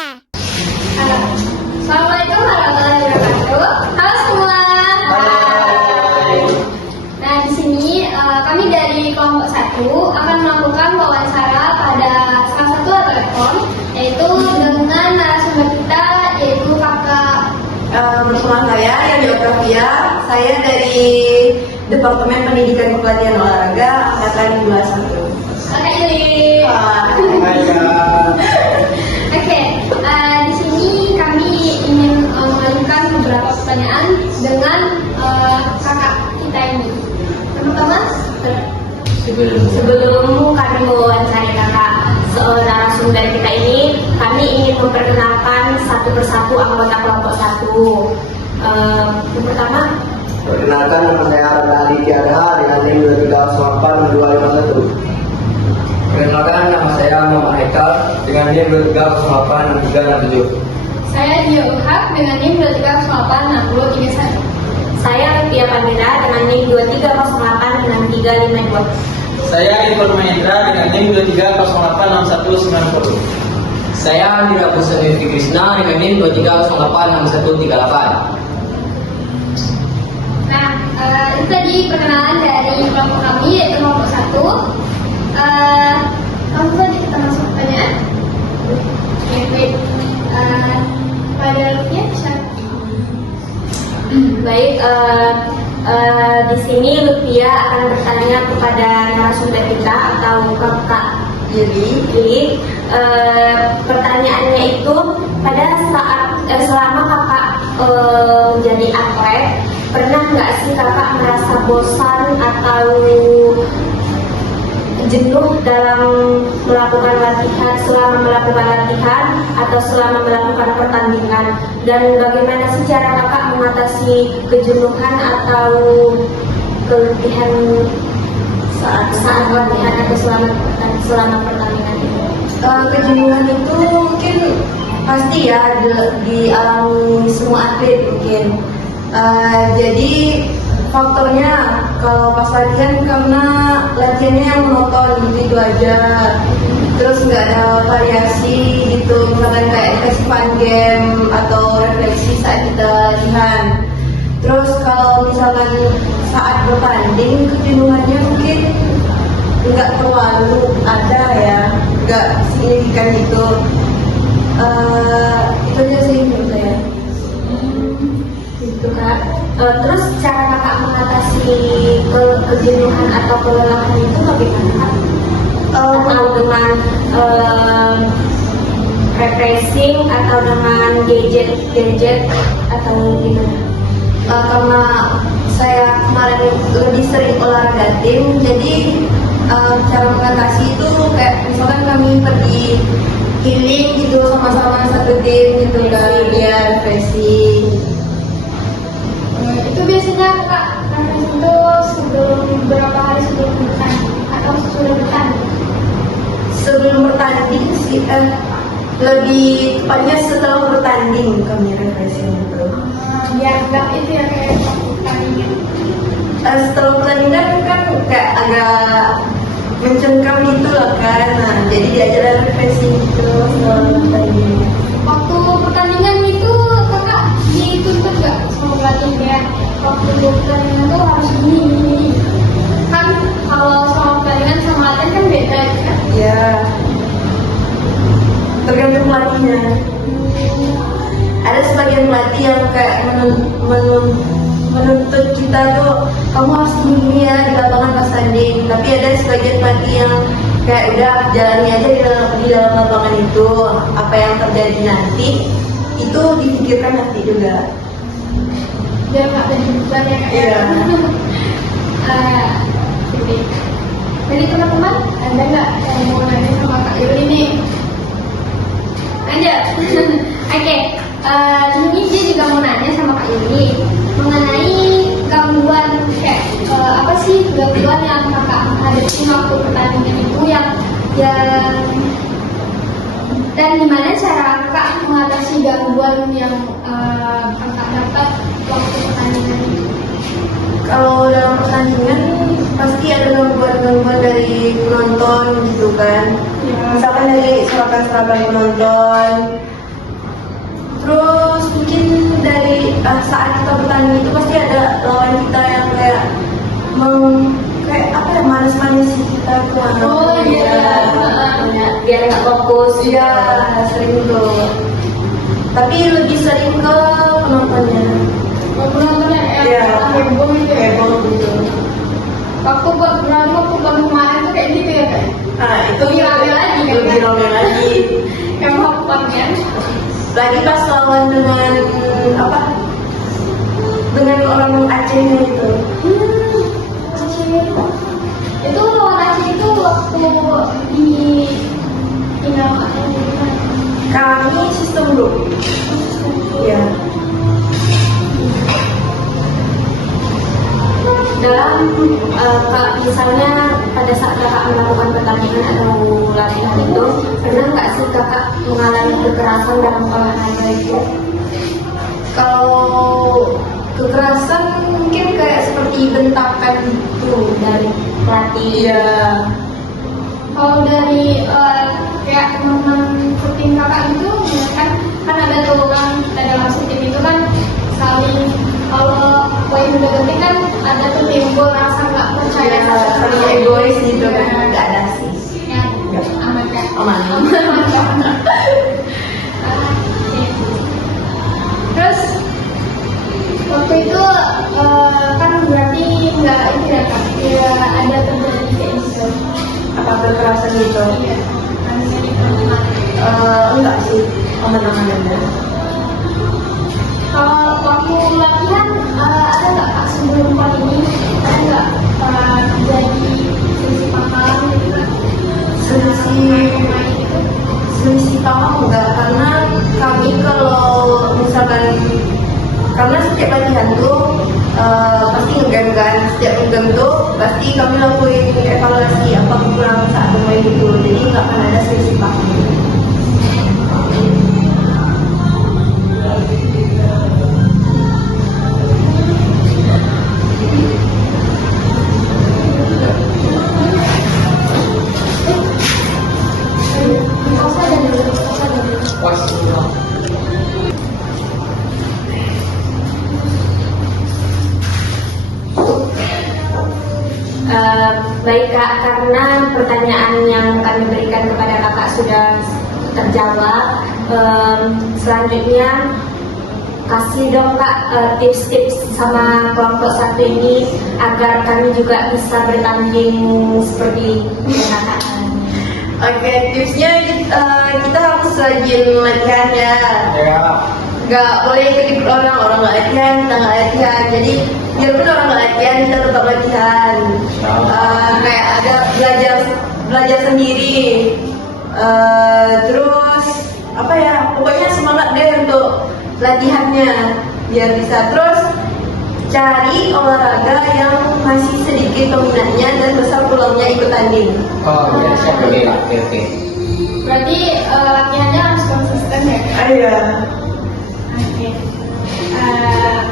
Media. Assalamualaikum warahmatullahi wabarakatuh. Halo semua. Hai. Nah, di sini kami dari kelompok 1 akan melakukan wawancara pada salah satu telepon, yaitu dengan narasumber kita, yaitu kakak. Bersama saya yang Geografia. Saya dari Departemen Pendidikan Kepelatihan Olahraga Angkatan 21. Kakak Yuli. Hai. Oke, di sini kami ingin mengajukan beberapa pertanyaan dengan kakak kita ini. Pertama, Sebelum kami mewawancari kakak narasumber kita ini, kami ingin memperkenalkan satu persatu anggota kelompok 1. Yang pertama, Perkenalkan, nama saya Arda Ali Tiadha dengan NIM 2308-251. Perkenalkan, nama saya Muhammad Haikal dengan NIM 2308-367. saya Dio Uhak dengan NIM 2308-6031. saya Tia Pandira dengan NIM 2308-6352. Saya Ipul Mahendra dengan NIM 2308-6190. Saya Andira Pusani Krishna dengan NIM 23086138. Nah, itu tadi perkenalan dari kelompok kami, yaitu kelompok 1. Langsung saja kita masuk ke pertanyaan. Baik. Pada Lutfi bisa. Baik, di sini Lutfia akan bertanya kepada narasumber kita atau kakak Yuli. Pertanyaannya itu, pada saat selama kakak menjadi atlet, pernah nggak sih kakak merasa bosan atau jenuh dalam melakukan latihan, atau selama melakukan pertandingan, dan bagaimana sih cara kakak mengatasi kejenuhan atau keletihan saat latihan atau selama pertandingan itu? Kejenuhan itu mungkin pasti ya dialami semua atlet mungkin. Jadi faktornya kalau pas latihan, karena latihannya yang monoton gitu aja, terus nggak ada variasi gitu, misalkan kayak fun game atau refleksi saat kita latihan. Terus kalau misalkan saat bertanding, kejenuhannya mungkin nggak terlalu ada ya, nggak signifikan gitu. Itu aja sih menurut saya. Gitu kak. Terus cara kakak mengatasi kejenuhan atau kelelahan itu bagaimana kak? Atau dengan refreshing atau dengan gadget atau gimana? Karena saya kemarin lebih sering olahraga tim, jadi cara mengatasi itu kayak misalkan kami pergi healing gitu sama-sama satu tim gitu kan, biar refreshing. Itu biasanya kak itu sebelum beberapa hari sebelum bertanding atau sudah bertanding? Sebelum bertanding sih, lebih tepatnya setelah bertanding kami refreshing gitu. Biar nggak itu ya kayak pertandingan. Setelah pertandingan kan kayak agak mencengkam gitu lah kan, nah jadi diajarin refreshing gitu setelah pertandingan. Waktu pertandingan itu kakak dituntut nggak sama pelatih kayak waktu pertandingan tuh harus gini kan? Kalau sama pertandingan sama latihan kan beda kan? Ya, tergantung pelatihnya. Ada sebagian pelatih yang kayak menuntut kita tuh, kamu harus gini ya di lapangan pas tanding. Tapi ada sebagian pelatih yang kayak udah jalani aja di dalam lapangan itu, apa yang terjadi nanti itu dipikirkan nanti juga. Biar nggak ada beban ya kak? Iya. Jadi teman-teman, ada nggak yang mau nanya sama kak Yuli nih? Lanjut. Oke, ini dia juga mau nanya sama kak Yuli mengenai gangguan kayak apa sih gangguan yang kakak hadapi waktu pertandingan itu yang dan gimana cara kakak mengatasi gangguan yang kakak dapat waktu pertandingan itu? Kalau dalam pertandingan pasti ada gangguan-gangguan dari penonton gitu kan. Ya. Misalkan dari serapan penonton, saat kita bertanding itu pasti ada lawan kita yang kayak kayak apa ya, manis-manis kita kemana. Oh iya. Biar nggak fokus. Iya, sering tuh. Tapi lebih sering ke penontonnya. Benar-benar Iya. heboh gitu ya. Heboh gitu. Waktu baru kemarin tuh kayak gitu ya Kak. Nah, itu Lebih rame lagi kan? lebih rame lagi. Yang hotpot kan. Lagi pas lawan dengan apa? Dengan orang Acehnya itu. Aceh. Itu lawan Aceh itu waktu di final atau di mana? Kami sistem grup. Iya. Dalam misalnya pada saat kakak melakukan pertandingan atau latihan itu, pernah nggak sih kakak mengalami kekerasan dalam olahraga itu? Kalau kekerasan mungkin kayak seperti bentakan gitu Dari pelatih? Iya. Kalau dari kayak teman-teman setim kakak itu, ya kan ada tuh kan kita dalam setim itu kan saling, kalau poin udah penting kan ada tuh timbul rasa nggak percaya Ya, saling egois gitu kan, nggak ada sih. Ya, aman kan? Aman. Terus waktu itu kan berarti nggak ini ya kak, ya ada terjadi kayak gitu. Apa kekerasan gitu? Iya, kan jadi teman. Enggak sih, aman-aman aja. Kalau waktu latihan ada nggak kak sebelum pon ini ada nggak terjadi selisih paham gitu kan? Selisih paham enggak, karena kami kalau misalkan, karena setiap latihan tuh pasti ngegame kan, setiap ngegame tuh pasti kami lakuin evaluasi apa kekurangan saat bermain gitu, jadi nggak akan ada selisih paham. Baik kak, karena pertanyaan yang kami berikan kepada kakak sudah terjawab, selanjutnya kasih dong kak tips-tips sama kelompok satu ini agar kami juga bisa bertanding seperti kakak. Oke, tipsnya kita harus rajin latihan ya. Ya. Gak boleh ikut orang nggak latihan, kita nggak latihan. Jadi biarpun orang nggak latihan, kita tetap latihan. Kayak ada belajar sendiri. Terus apa ya? Pokoknya semangat deh untuk latihannya biar bisa. Terus cari olahraga yang masih sedikit peminatnya dan besar peluangnya ikut tanding. Oh ya, siap oke. Berarti latihannya harus konsisten ya kak? Iya. Oke.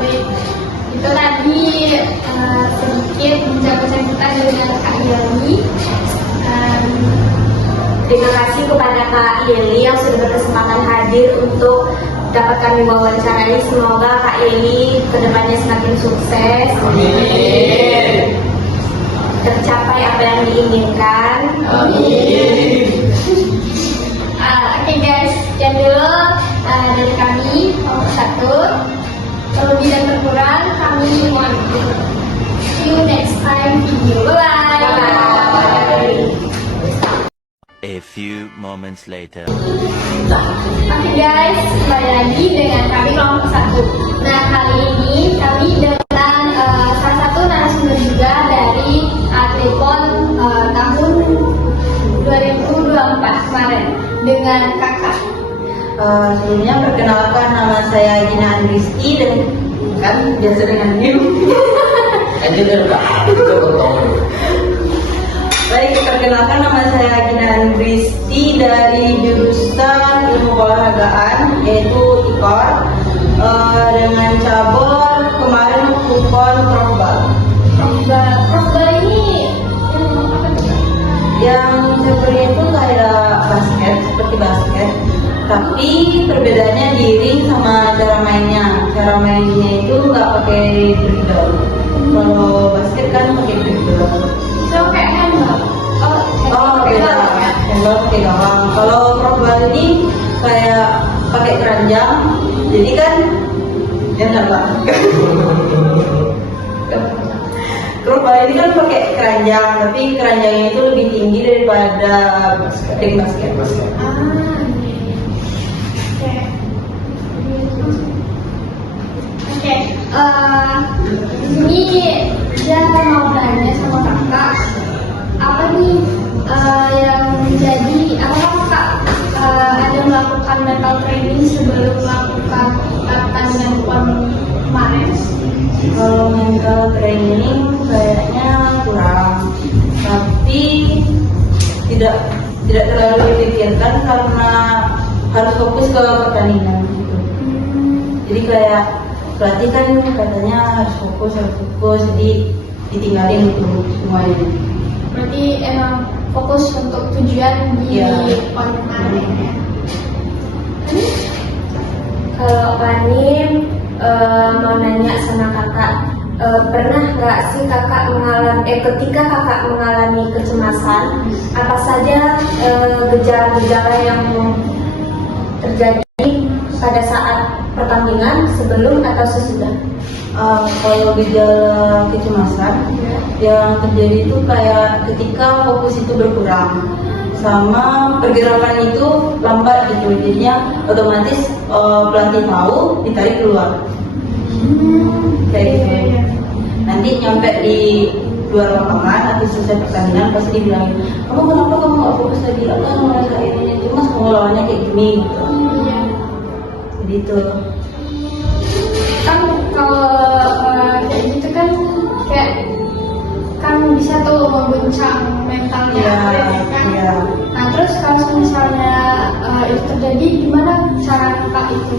Baik. Itu tadi sedikit bincang-bincang kita dengan Kak Yeli. Terima kasih kepada Kak Yeli yang sudah berkesempatan hadir untuk dapat kami wawancarai. Semoga Kak Yeli kedepannya semakin sukses. Amin. Tercapai apa yang diinginkan. Amin. Oke guys, sekian dulu dari kami kelompok satu. Lebih dan berkurang kami mohon maaf. See you next time video. Bye bye. A few moments later. Oke guys, kembali lagi dengan kami kelompok satu. Nah kali ini kami dengan salah satu narasumber juga dari Atletpon tahun 2024 kemarin dengan kakak. Sebelumnya perkenalkan, nama saya Gina Andristi dan kan biasa dengan Dim. Lanjut kak, itu betul. Baik, perkenalkan nama saya Gina Andristi dari jurusan Ilmu Olahragaan yaitu IKOR dengan cabur kemarin kupon profbal. Profbal ini yang apa tuh? Yang caburnya itu kayak basket, seperti basket. Tapi perbedaannya di ring sama cara mainnya. Cara mainnya itu nggak pakai dribble. Kalau basket kan pakai dribble. So kayak handball. Oh, beda. Handball pakai gawang. Kalau crossbar ini kayak pakai keranjang. Jadi kan ya nggak Pak? Crossbar ini kan pakai keranjang, tapi keranjangnya itu lebih tinggi daripada ring basket. Oke, ini dia mau tanya sama kakak, apa nih yang menjadi apakah kakak ada melakukan mental training sebelum melakukan pertandingan PON kemarin? Kalau mental training kayaknya kurang, tapi tidak terlalu dipikirkan karena harus fokus ke pertandingan gitu. Jadi kayak pelatih kan katanya harus fokus, jadi ditinggalin untuk semuanya. Berarti emang fokus untuk tujuan di PON kemarin ya? Kalau Panim mau nanya sama kakak, pernah nggak sih kakak ketika kakak mengalami kecemasan, apa saja gejala-gejala yang terjadi pada saat pertandingan sebelum atau sesudah? Kalau gejala kecemasan yang terjadi itu kayak ketika fokus itu berkurang sama pergerakan itu lambat gitu, jadinya otomatis pelatih tahu ditarik keluar kayak gitu. Nanti nyampe di luar lapangan atau selesai pertandingan pasti dibilangin, kamu kenapa kamu nggak fokus lagi, aku yang merasa ini mas kamu lawannya kayak gini gitu. Gitu. Kan kalau kayak gitu kan kayak kan bisa tuh mengguncang mentalnya atlet kan. Nah terus kalau misalnya itu terjadi, gimana cara kakak itu?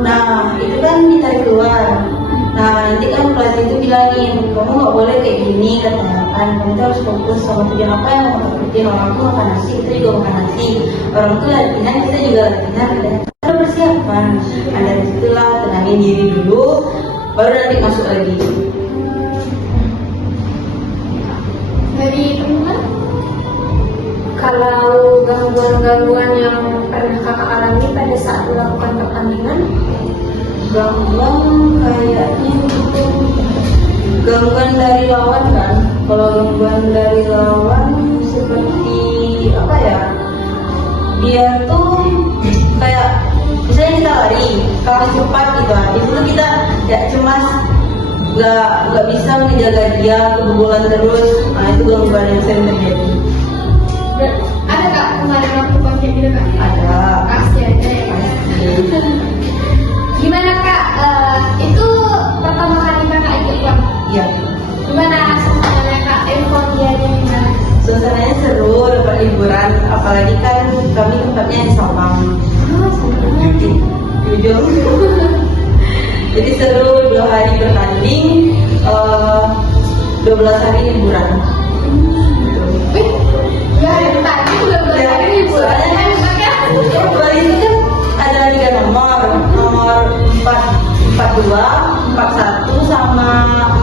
Nah itu kan ditarik keluar. Nah nanti kan pelatih itu bilangin, kamu nggak boleh kayak gini katanya kan, kamu tuh harus fokus sama tujuan apa yang mau kerjain. Orang tuh makan nasi, kita juga makan nasi. Orang tuh latihan, kita juga latihan. Kita persiapan. Nah dari situlah tenangin diri dulu, baru nanti masuk lagi. Dari teman? Kalau gangguan-gangguan yang pernah kakak alami pada saat melakukan pertandingan? Gangguan kayaknya itu gangguan dari lawan kan. Kalau gangguan dari lawan seperti apa ya, dia tuh kayak misalnya kita lari kalah cepat gitu, itu kita ya cemas, nggak bisa menjaga dia, kebobolan terus. Nah itu gangguan yang sering terjadi. Ada kak kemarin waktu konflik gitu kak? Ada. Pasti ada ya. Pasti. Gimana kak? Itu pertama kali kakak ikut PON? Iya. Gimana suasananya kak? Euforia gimana? Suasananya seru, dapat liburan, apalagi kan kami tempatnya di Sabang. Di ujung. Jadi seru, 2 hari bertanding, 12 hari liburan. Wih, ya tadi udah berapa liburan? Liburan itu kan ada 3 nomor 42, 41 sama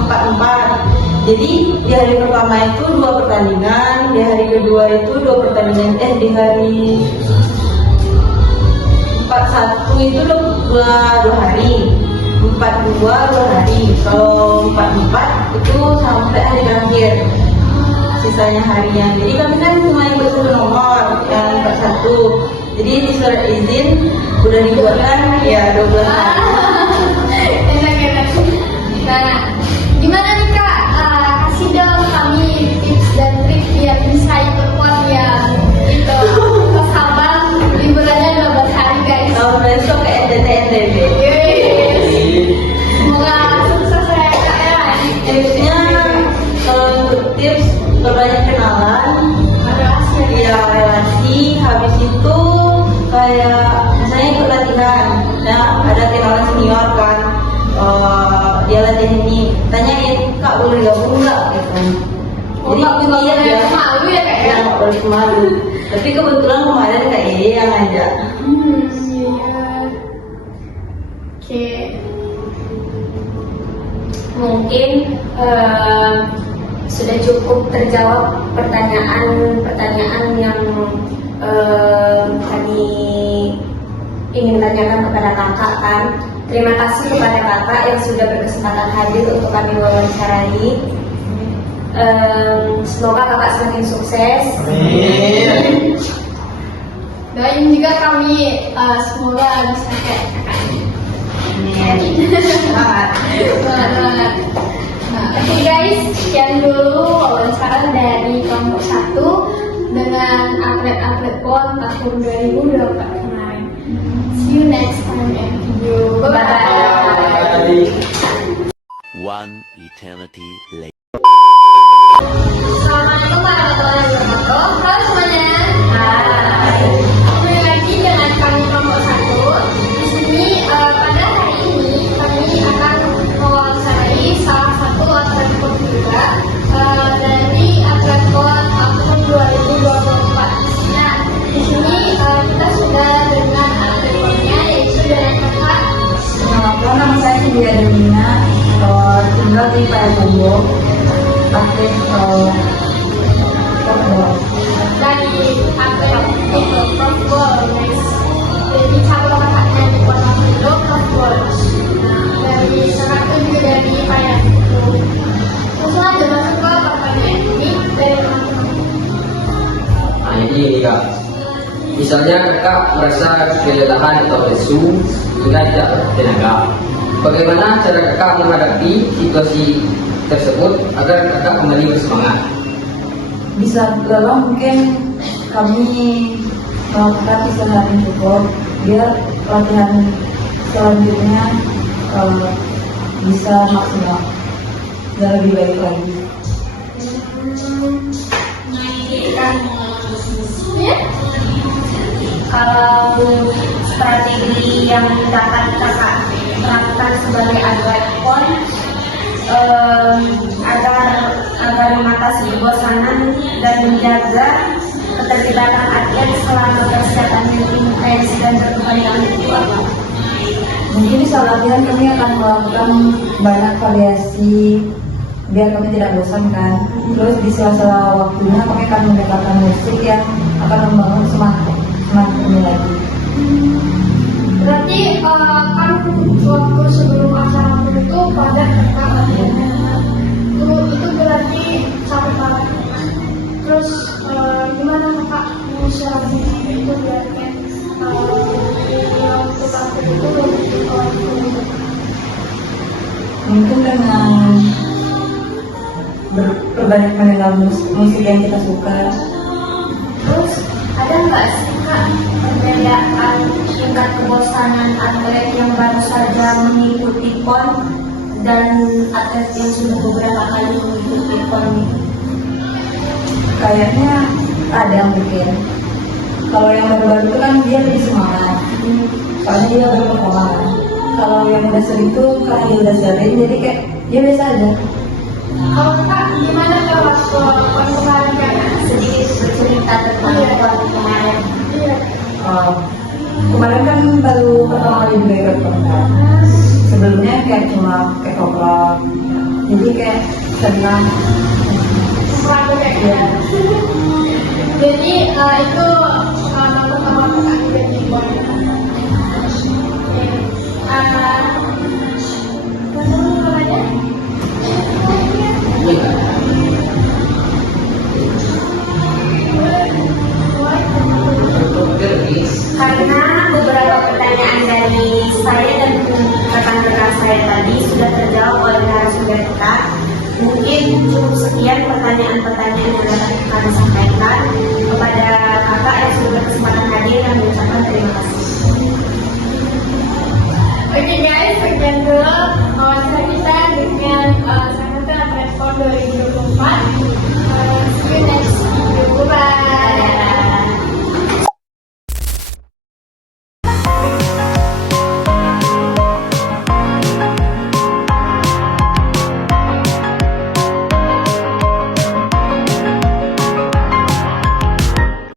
44. Jadi di hari pertama itu 2 pertandingan, di hari kedua itu 2 pertandingan, di hari 41 itu 2 hari, 42 2 hari. Kalau 44 itu sampai hari terakhir, sisanya harian. Jadi kami kan cuma ikut 1 nomor yang 41. Jadi di surat izin udah dibuatkan ya 12 hari. Enak-enak. Nah, gimana nih kak? Kasih dong kami tips dan trik biar bisa ikut PON ya. Gitu. Ke Sabang liburannya 12 hari guys. Tahun besok ke NTT-NTB. Semoga sukses ya kak ya. Tipsnya kalau untuk tips berbanyak kenalan, relasi, habis itu kayak misalnya ikut latihan, nah ada kenalan senior kan, dia latihan ini, tanyain kak boleh gabung nggak gitu. Jadi Iya, dia malu ya kak ya. nggak boleh malu. Tapi kebetulan kemarin Kak Yeye yang ngajak. Iya. Oke. Mungkin sudah cukup terjawab pertanyaan-pertanyaan yang kami ingin tanyakan kepada kakak kan. Terima kasih kepada kakak yang sudah berkesempatan hadir untuk kami wawancarai. Semoga kakak semakin sukses. Amin. Doain juga kami semoga bisa kayak kakak. Semangat. Semangat. Nah, oke guys, sekian dulu wawancara dari kelompok 1 dengan atlet-atlet PON tahun 2024 kemarin. See you next time in video. Bye. Bye. One eternity later. Assalamualaikum warahmatullahi wabarakatuh. Halo semuanya. Hai. Kembali lagi dengan kami kelompok 1. Di sini pada hari ini kami akan mewawancarai salah satu atlet PON juga dari atlet PON tahun 2024. Nah, di sini kita sudah dengan atlet PON-nya yaitu dari kakak. Nama saya Cynthia Demina, tinggal di Payakumbuh, atlet softball. Dari atlet itu softball guys. Jadi kalau kakaknya di PON itu softball. Nah, dari kakak itu juga dari Payakumbuh. Langsung aja masuk ke pertanyaan ini dari teman-teman. Nah ini kak, misalnya kakak merasa kelelahan atau lesu, sudah tidak tenaga. Bagaimana cara kakak menghadapi situasi tersebut agar kakak kembali bersemangat? Bisa lelah mungkin kami melakukan istirahat yang cukup biar latihan selanjutnya bisa maksimal dan lebih baik lagi. Ya? Kalau strategi yang dapat kakak terapkan sebagai atlet PON agar mengatasi kebosanan dan menjaga keterlibatan atlet selama persiapan intens dan berkepanjangan itu apa? Mungkin di saat latihan kami akan melakukan banyak variasi biar kami tidak bosan kan. Terus di sela-sela waktunya kami akan mendengarkan musik yang akan membangun semangat kami lagi. Berarti kan waktu sebelum acara itu pada kakak latihannya itu berarti capek banget. Terus gimana kakak menyiasati itu biar kayak waktu capek itu lebih Mungkin dengan berbanyak mendengar musik yang kita suka. Terus ada nggak sih kak perbedaan tingkat kebosanan atlet yang baru saja mengikuti PON dan atlet yang sudah beberapa kali mengikuti PON itu? Kayaknya ada mungkin. Kalau yang baru-baru itu kan dia lebih semangat, soalnya dia baru performa kan. Kalau yang udah sering itu karena dia udah sering, jadi kayak dia biasa aja. Kalau kak gimana kak waktu PON kemarin kak? Sedikit bercerita tentang PON kemarin. Iya. Kemarin kan baru pertama kali juga ikut kontak. Sebelumnya kayak cuma kayak koplo, jadi kayak senang. Selalu kayak gitu. Jadi itu pengalaman pertama kakak di PON. Namanya? Karena beberapa pertanyaan dari saya dan rekan-rekan saya tadi sudah terjawab oleh narasumber kita, mungkin cukup sekian pertanyaan-pertanyaan yang dapat kami sampaikan kepada kakak yang sudah berkesempatan hadir dan mengucapkan terima kasih. Oke guys, sekian dulu wawancara